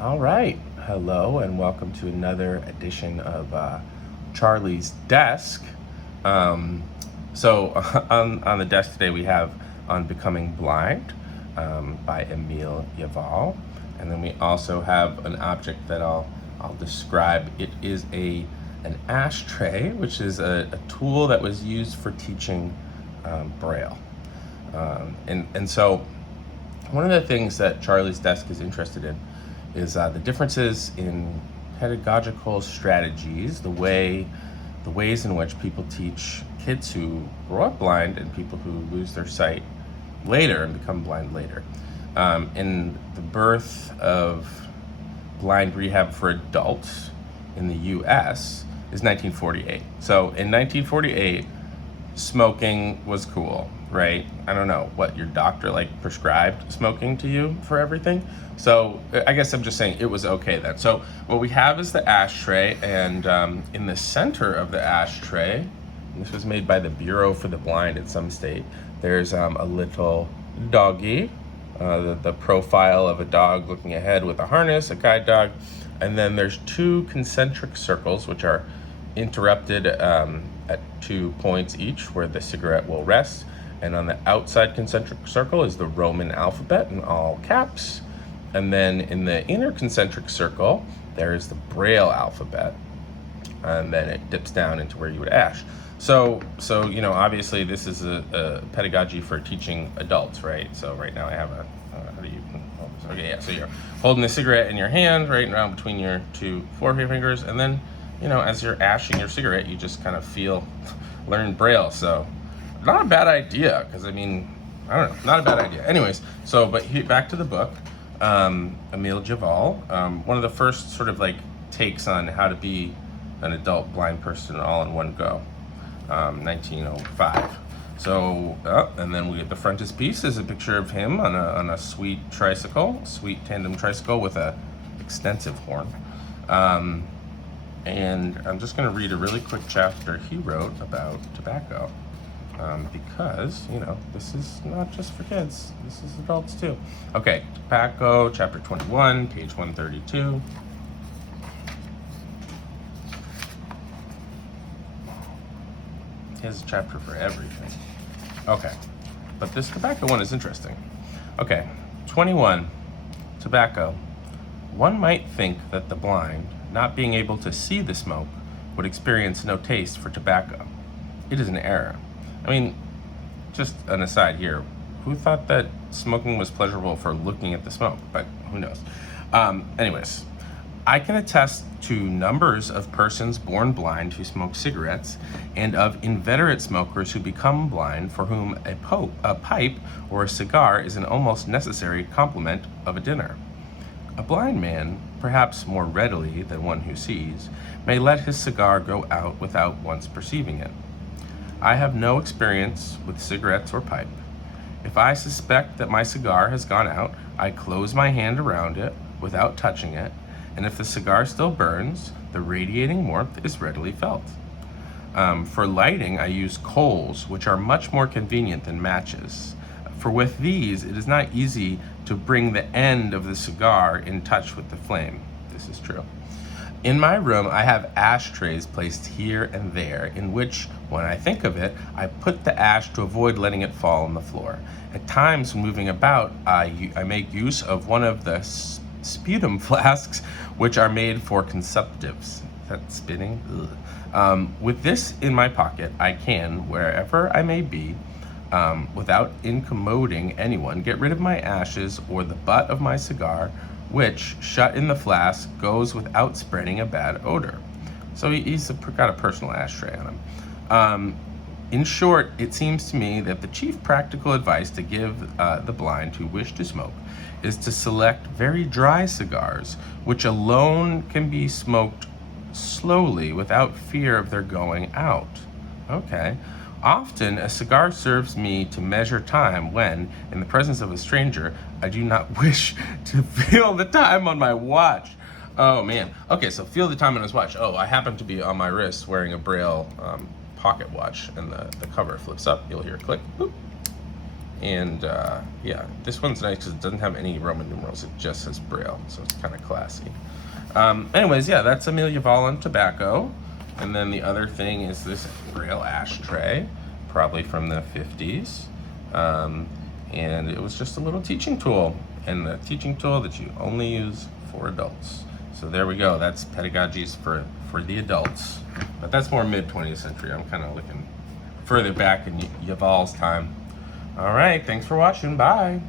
All right. Hello, and welcome to another edition of Charlie's Desk. Um, so, on the desk today, we have On Becoming Blind by Emile Javal. And then we also have an object that I'll describe. It is an ashtray, which is a tool that was used for teaching Braille. And so, one of the things that Charlie's Desk is interested in is the differences in pedagogical strategies, the ways in which people teach kids who grow up blind and people who lose their sight later and become blind later. And the birth of blind rehab for adults in the U.S. is 1948. So in 1948, smoking was cool, right? I don't know what your doctor prescribed smoking to you for everything. So I guess I'm just saying it was okay then. So what we have is the ashtray, and in the center of the ashtray, and this was made by the Bureau for the Blind in some state, there's a little doggy, the profile of a dog looking ahead with a harness, a guide dog, and then there's two concentric circles which are interrupted at 2 points each where the cigarette will rest. And on the outside concentric circle is the Roman alphabet in all caps. And then in the inner concentric circle, there is the Braille alphabet. And then it dips down into where you would ash. So obviously this is a pedagogy for teaching adults, right? So right now I have how do you hold this? Okay, yeah, so you're holding the cigarette in your hand, right around between your two forefingers, and then, as you're ashing your cigarette, you just kind of learn Braille. So not a bad idea, because I don't know, not a bad idea. Anyways, back to the book. Emile Javal, one of the first sort of takes on how to be an adult blind person all in one go, 1905. So, and then the frontispiece is a picture of him on a sweet tandem tricycle with a extensive horn. And I'm just going to read a really quick chapter he wrote about tobacco, because, this is not just for kids, this is adults too. Okay, tobacco, chapter 21, page 132. He has a chapter for everything. Okay, but this tobacco one is interesting. Okay, 21, tobacco. One might think that the blind, not being able to see the smoke, would experience no taste for tobacco. It is an error. Just an aside here, who thought that smoking was pleasurable for looking at the smoke? But who knows? Anyways, I can attest to numbers of persons born blind who smoke cigarettes, and of inveterate smokers who become blind for whom a pipe or a cigar is an almost necessary complement of a dinner. A blind man, perhaps more readily than one who sees, may let his cigar go out without once perceiving it. I have no experience with cigarettes or pipe. If I suspect that my cigar has gone out, I close my hand around it without touching it, and if the cigar still burns, the radiating warmth is readily felt. For lighting, I use coals, which are much more convenient than matches. For with these, it is not easy to bring the end of the cigar in touch with the flame. This is true. In my room, I have ashtrays placed here and there, in which, when I think of it, I put the ash to avoid letting it fall on the floor. At times, when moving about, I make use of one of the sputum flasks, which are made for consumptives. That's spinning. With this in my pocket, I can, wherever I may be, without incommoding anyone, get rid of my ashes or the butt of my cigar, which, shut in the flask, goes without spreading a bad odor. So he's got a personal ashtray on him. In short, it seems to me that the chief practical advice to give the blind who wish to smoke is to select very dry cigars, which alone can be smoked slowly without fear of their going out. Okay. Often, a cigar serves me to measure time when, in the presence of a stranger, I do not wish to feel the time on my watch. Oh, man. Okay, so feel the time on his watch. Oh, I happen to be on my wrist wearing a Braille pocket watch, and the cover flips up. You'll hear a click. Boop. And yeah, this one's nice because it doesn't have any Roman numerals. It just says Braille, so it's kind of classy. Anyways, yeah, that's Emile Javal on tobacco. And then the other thing is this Braille ashtray, probably from the 50s. And it was just a little teaching tool, and a teaching tool that you only use for adults. So there we go. That's pedagogies for the adults. But that's more mid-20th century. I'm kind of looking further back in Javal's time. All right, thanks for watching. Bye.